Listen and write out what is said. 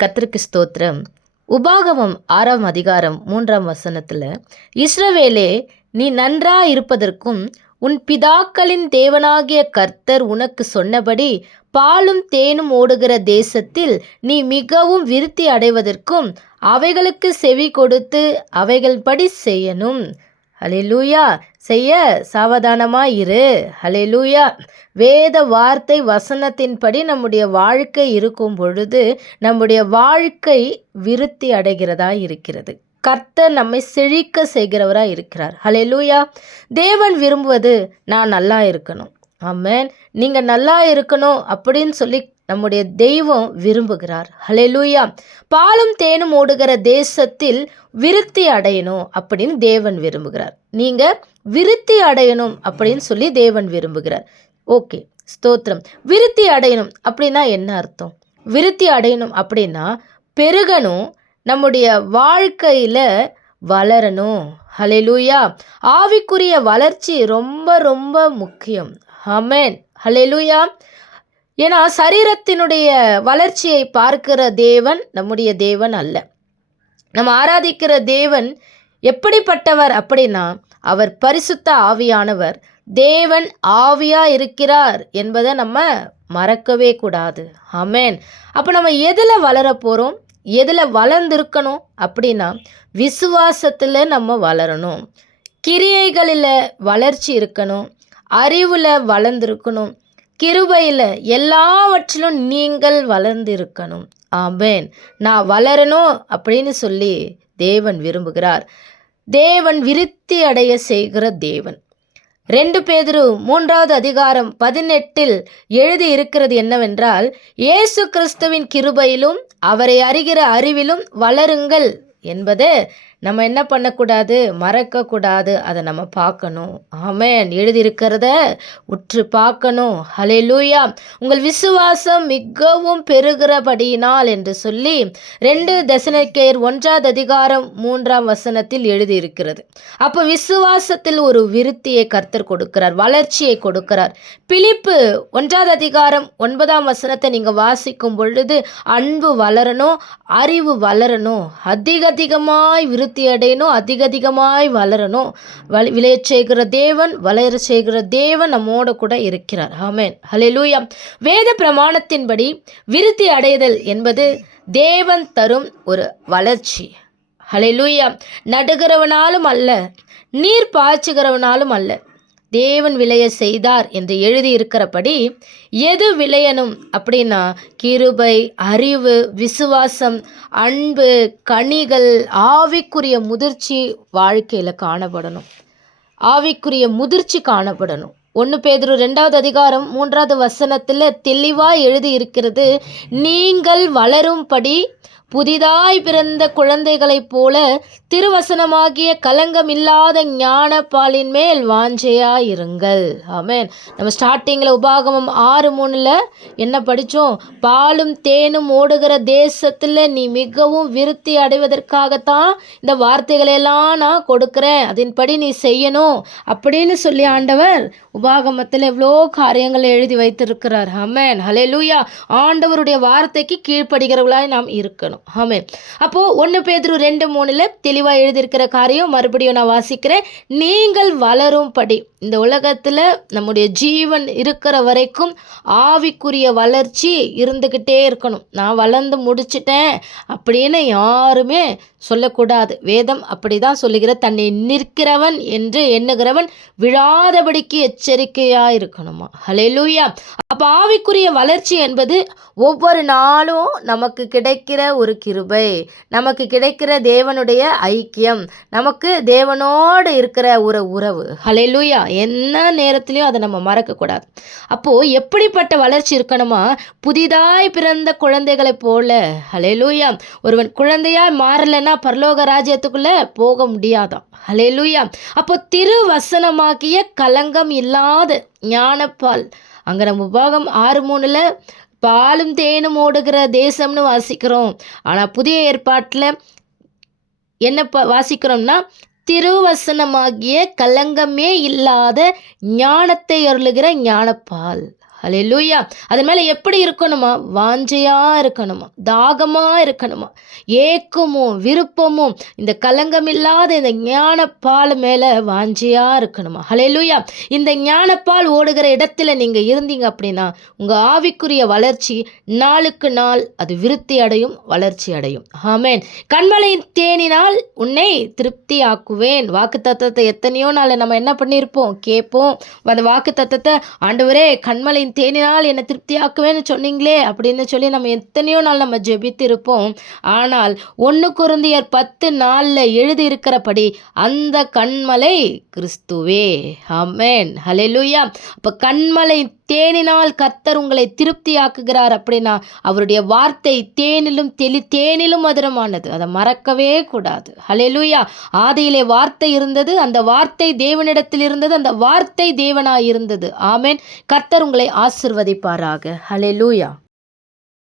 கர்த்தருக்கு ஸ்தோத்திரம். உபாகமம் 6ஆம் அதிகாரம் 3ஆம் வசனத்துல, இஸ்ரவேலே, நீ நன்றா இருப்பதற்கும் உன் பிதாக்களின் தேவனாகிய கர்த்தர் உனக்கு சொன்னபடி பாலும் தேனும் ஓடுகிற தேசத்தில் நீ மிகவும் விருத்தி அடைவதற்கும் அவைகளுக்கு செவி கொடுத்து அவைகள்படி செய்யணும். ஹல்லேலூயா. செய்ய சாவதானமாயிரு. ஹல்லேலூயா. வேத வார்த்தை வசனத்தின்படி நம்முடைய வாழ்க்கை இருக்கும் பொழுது நம்முடைய வாழ்க்கை விருத்தி அடைகிறதா இருக்கிறது. கர்த்தர் நம்மை செழிக்க செய்கிறவராக இருக்கிறார். ஹல்லேலூயா. தேவன் விரும்புவது நான் நல்லா இருக்கணும். ஆமென். நீங்கள் நல்லா இருக்கணும் அப்படின்னு சொல்லி நம்முடைய தெய்வம் விரும்புகிறார். ஹல்லேலூயா. பாலும் தேனும் ஓடுகிற தேசத்தில் விருத்தி அடையணும் அப்படின்னு தேவன் விரும்புகிறார். நீங்கள் விருத்தி அடையணும் அப்படின்னு சொல்லி தேவன் விரும்புகிறார். ஓகே, ஸ்தோத்திரம். விருத்தி அடையணும் அப்படின்னா என்ன அர்த்தம்? விருத்தி அடையணும் அப்படின்னா பெருகணும், நம்முடைய வாழ்க்கையில் வளரணும். ஹல்லேலூயா. ஆவிக்குரிய வளர்ச்சி ரொம்ப ரொம்ப முக்கியம். ஆமென். ஹல்லேலூயா. ஏன்னா சரீரத்தினுடைய வளர்ச்சியை பார்க்கிற தேவன் நம்முடைய தேவன் அல்ல. நம்ம ஆராதிக்கிற தேவன் எப்படிப்பட்டவர் அப்படின்னா அவர் பரிசுத்த ஆவியானவர். தேவன் ஆவியா இருக்கிறார் என்பதை நம்ம மறக்கவே கூடாது. ஆமென். அப்போ நம்ம எதில் வளர போகிறோம், எதில் வளர்ந்துருக்கணும் அப்படின்னா விசுவாசத்தில் நம்ம வளரணும், கிரியைகளில் வளர்ச்சி இருக்கணும், அறிவில் வளர்ந்துருக்கணும், கிருபையில் எல்லாவற்றிலும் நீங்கள் வளர்ந்து இருக்கணும். ஆமென். நான் வளரணும் அப்படின்னு சொல்லி தேவன் விரும்புகிறார். தேவன் விருத்தி அடைய செய்கிற தேவன். 2 பேதுரு 3ஆவது அதிகாரம் 18 எழுதி இருக்கிறது என்னவென்றால், இயேசு கிறிஸ்துவின் கிருபையிலும் அவரை அறிகிற அறிவிலும் வளருங்கள் என்பதை நம்ம என்ன பண்ணக்கூடாது, மறக்கக்கூடாது. அதை நம்ம பார்க்கணும். ஆமென். எழுதியிருக்கிறத உற்று பார்க்கணும். ஹல்லேலூயா. உங்கள் விசுவாசம் மிகவும் பெருகிறபடியினால் என்று சொல்லி 2 தெசலோனிக்கேயர் 1ஆவது அதிகாரம் 3ஆம் வசனத்தில் எழுதியிருக்கிறது. அப்போ விசுவாசத்தில் ஒரு விருத்தியை கர்த்தர் கொடுக்கிறார், வளர்ச்சியை கொடுக்கிறார். பிலிப்பு 1ஆவது அதிகாரம் 9ஆம் வசனத்தை நீங்கள் வாசிக்கும் பொழுது அன்பு வளரணும், அறிவு வளரணும், அதிகமாய் விருத்தி அடையணும், அதிகமாய் வளரணும். விளையச் செய்கிற தேவன், வளர செய்கிற தேவன் நம்மோட கூட இருக்கிறார். ஆமென். ஹல்லேலூயா. வேத பிரமாணத்தின்படி விருத்தி அடைதல் என்பது தேவன் தரும் ஒரு வளர்ச்சி. ஹல்லேலூயா. நடுகிறவனாலும் அல்ல, நீர் பாய்ச்சுகிறவனாலும் அல்ல, தேவன் விளைய செய்தார் என்று எழுதியிருக்கிறபடி எது விளையணும் அப்படின்னா கிருபை, அறிவு, விசுவாசம், அன்பு, கனிகள், ஆவிக்குரிய முதிர்ச்சி வாழ்க்கையில் காணப்படணும். ஆவிக்குரிய முதிர்ச்சி காணப்படணும். 1 பேதுரு 2ஆவது அதிகாரம் 3ஆவது வசனத்தில் தெளிவாக எழுதியிருக்கிறது, நீங்கள் வளரும்படி புதிதாய் பிறந்த குழந்தைகளைப் போல திருவசனமாகிய கலங்கமில்லாத ஞான பாலின் மேல் வாஞ்சையாயிருங்கள். ஆமென். நம்ம ஸ்டார்டிங்கில் உபாகமம் 6:3 என்ன படித்தோம்? பாலும் தேனும் ஓடுகிற தேசத்தில் நீ மிகவும் விருத்தி அடைவதற்காகத்தான் இந்த வார்த்தைகளெல்லாம் நான் கொடுக்குறேன், அதன்படி நீ செய்யணும் அப்படின்னு சொல்லி ஆண்டவர் உபாகமத்தில் எவ்வளோ காரியங்களை எழுதி வைத்திருக்கிறார். ஆமென். ஹல்லேலூயா. ஆண்டவருடைய வார்த்தைக்கு கீழ்ப்படுகிறவர்களாய் நாம் இருக்கணும். ஆமென். அப்போது 1 பேதுரு 2:3 தெளிவாக எழுதியிருக்கிற காரியம் மறுபடியும் நான் வாசிக்கிறேன். நீங்கள் வளரும்படி, இந்த உலகத்தில் நம்முடைய ஜீவன் இருக்கிற வரைக்கும் ஆவிக்குரிய வளர்ச்சி இருந்துக்கிட்டே இருக்கணும். நான் வளர்ந்து முடிச்சிட்டேன் அப்படின்னு யாருமே சொல்லக்கூடாது. வேதம் அப்படி தான் சொல்லுகிற, தன்னை நிற்கிறவன் என்று எண்ணுகிறவன் விழாதபடிக்கு எச்சரிக்கையாக இருக்கணுமா. ஹல்லேலூயா. அப்போ ஆவிக்குரிய வளர்ச்சி என்பது ஒவ்வொரு நாளும் நமக்கு கிடைக்கிற ஒரு கிருபை, நமக்கு கிடைக்கிற தேவனுடைய ஐக்கியம், நமக்கு தேவனோடு இருக்கிற ஒரு உறவு. ஹல்லேலூயா. என்ன நேரத்துலையும் அதை நம்ம மறக்கக்கூடாது. அப்போது எப்படிப்பட்ட வளர்ச்சி இருக்கணுமா? புதிதாய் பிறந்த குழந்தைகளைப் போல. ஹல்லேலூயா. ஒருவன் குழந்தையாய் மாறலைன்னா பரலோக ராஜ்யத்துக்குள்ளே போக முடியாதான். ஹல்லேலூயா. அப்போ திருவசனமாகிய கலங்கம் இல்லாத ஞானப்பால், அங்கே நம்ம உபாகம் 6:3 பாலும் தேனும் ஓடுகிற தேசம்னு வாசிக்கிறோம். ஆனால் புதிய ஏற்பாட்டில் என்ன வாசிக்கிறோம்னா திருவசனமாகிய கலங்கமே இல்லாத ஞானத்தை அருளுகிற ஞானப்பால். ஹல்லேலூயா. அது மேலே எப்படி இருக்கணுமா? வாஞ்சையாக இருக்கணுமா, தாகமாக இருக்கணுமா, ஏக்கமும் விருப்பமும் இந்த கலங்கமில்லாத இந்த ஞானப்பால் மேலே வாஞ்சையாக இருக்கணுமா. ஹல்லேலூயா. இந்த ஞானப்பால் ஓடுகிற இடத்துல நீங்கள் இருந்தீங்க அப்படின்னா உங்கள் ஆவிக்குரிய வளர்ச்சி நாளுக்கு நாள் அது விருத்தி அடையும், வளர்ச்சி அடையும். ஆமென். கண்மலையின் தேனினால் உன்னை திருப்தி ஆக்குவேன். வாக்கு தத்தத்தை எத்தனையோ நாள் நம்ம என்ன பண்ணியிருப்போம், கேட்போம். அந்த வாக்கு தத்தத்தை ஆண்டவரே கண்மலையின் தேனினால் என்னை திருப்தி ஆக்குவேன்னு சொன்னீங்களே அப்படின்னு சொல்லி நம்ம எத்தனையோ நாள் நம்ம ஜெபித்து இருப்போம். ஆனால் 1 கொரிந்தியர் 10:4 எழுதி இருக்கிறபடி அந்த கண்மலை கிறிஸ்துவே. ஆமென். ஹல்லேலூயா. அப்போ கண்மலை தேனினால் கர்த்தர் உங்களை திருப்தி ஆக்குகிறார் அப்படின்னா அவருடைய வார்த்தை தேனிலும் மதுரமானது. அதை மறக்கவே கூடாது. ஹல்லேலூயா. ஆதியிலே வார்த்தை இருந்தது, அந்த வார்த்தை தேவனிடத்தில் இருந்தது, அந்த வார்த்தை தேவனாய் இருந்தது. ஆமென். கர்த்தர் உங்களை ஆசிர்வதிப்பாராக. ஹல்லேலூயா.